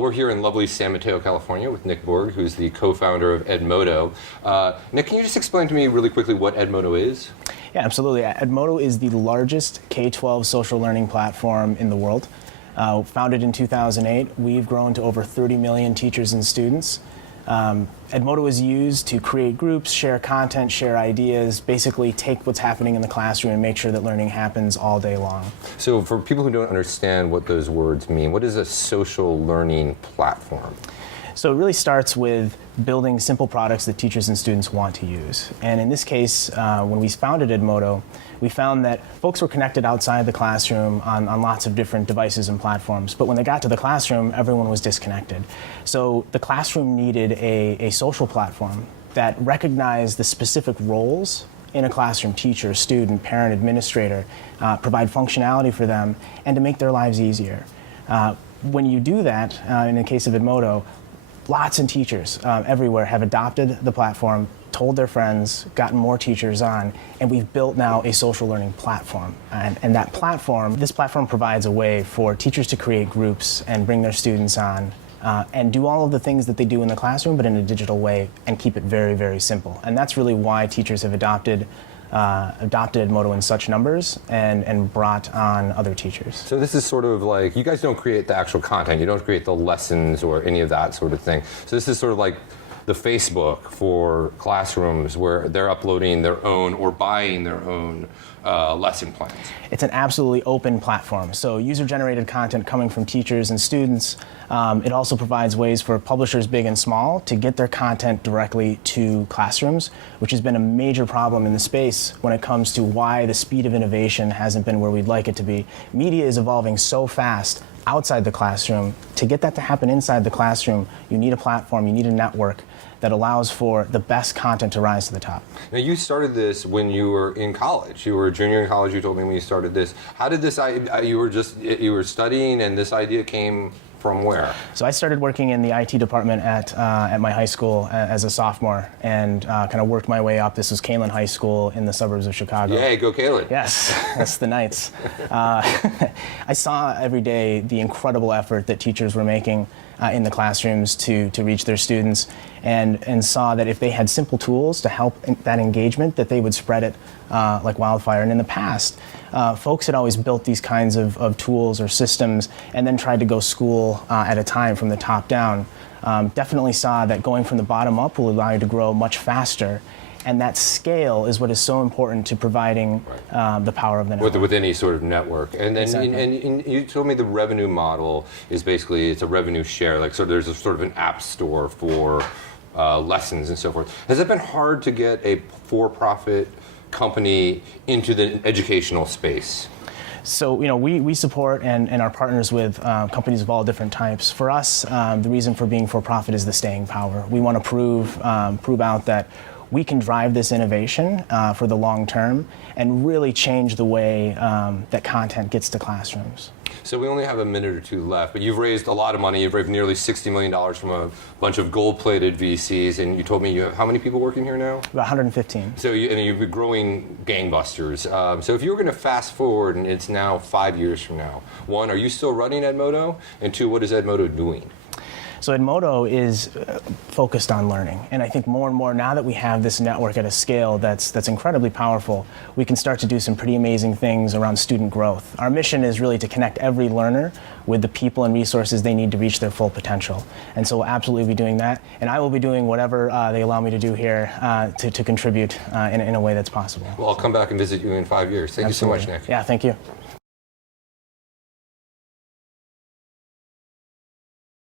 We're here in lovely San Mateo, California with Nick Borg, who's the co-founder of Edmodo. Nick, can you just explain to me really quickly what Edmodo is? Yeah, absolutely. Edmodo is the largest K-12 social learning platform in the world. Founded in 2008, we've grown to over 30 million teachers and students. Edmodo is used to create groups, share content, share ideas, basically take what's happening in the classroom and make sure that learning happens all day long. So for people who don't understand what those words mean, what is a social learning platform? So it really starts with building simple products that teachers and students want to use. And in this case, when we founded Edmodo, we found that folks were connected outside the classroom on lots of different devices and platforms. But when they got to the classroom, everyone was disconnected. So the classroom needed a social platform that recognized the specific roles in a classroom: teacher, student, parent, administrator, provide functionality for them, and to make their lives easier. When you do that, in the case of Edmodo, lots of teachers everywhere have adopted the platform, told their friends, gotten more teachers on, and we've built now a social learning platform. And this platform provides a way for teachers to create groups and bring their students on and do all of the things that they do in the classroom, but in a digital way, and keep it very, very simple. And that's really why teachers have adopted Edmodo in such numbers and brought on other teachers. So this is sort of like, you guys don't create the actual content, you don't create the lessons or any of that sort of thing. So this is sort of like the Facebook for classrooms where they're uploading their own or buying their own lesson plans. It's an absolutely open platform. So user-generated content coming from teachers and students. It also provides ways for publishers big and small to get their content directly to classrooms, which has been a major problem in the space when it comes to why the speed of innovation hasn't been where we'd like it to be. Media is evolving so fast outside the classroom. To get that to happen inside the classroom, you need a platform, you need a network that allows for the best content to rise to the top. Now, you started this when you were in college. You were a junior in college, you told me when you started this. How did this, you were studying and this idea came from where? So I started working in the IT department at my high school as a sophomore and kind of worked my way up. This was Kalen High School in the suburbs of Chicago. Yay, go Kalen. Yes, that's the Knights. I saw every day the incredible effort that teachers were making in the classrooms to reach their students, and saw that if they had simple tools to help that engagement, that they would spread it like wildfire. And in the past, folks had always built these kinds of tools or systems and then tried to go school at a time from the top down. Definitely saw that going from the bottom up will allow you to grow much faster. And that scale is what is so important to providing the power of the network. With any sort of network. And then Exactly. and you told me the revenue model is basically, it's a revenue share. Like, so there's a sort of an app store for lessons and so forth. Has it been hard to get a for-profit company into the educational space? So, we support and are partners with companies of all different types. For us, the reason for being for-profit is the staying power. We want to prove out that we can drive this innovation for the long term and really change the way that content gets to classrooms. So we only have a minute or two left, but you've raised a lot of money. You've raised nearly $60 million from a bunch of gold-plated VCs, and you told me you have how many people working here now? About 115. So you've been growing gangbusters. So if you were going to fast forward, and it's now 5 years from now, one, are you still running Edmodo? And two, what is Edmodo doing? So Edmodo is focused on learning, and I think more and more now that we have this network at a scale that's incredibly powerful, we can start to do some pretty amazing things around student growth. Our mission is really to connect every learner with the people and resources they need to reach their full potential, and so we'll absolutely be doing that, and I will be doing whatever they allow me to do here to contribute in a way that's possible. Well, I'll come back and visit you in 5 years. Thank you so much, Nick. Yeah, thank you.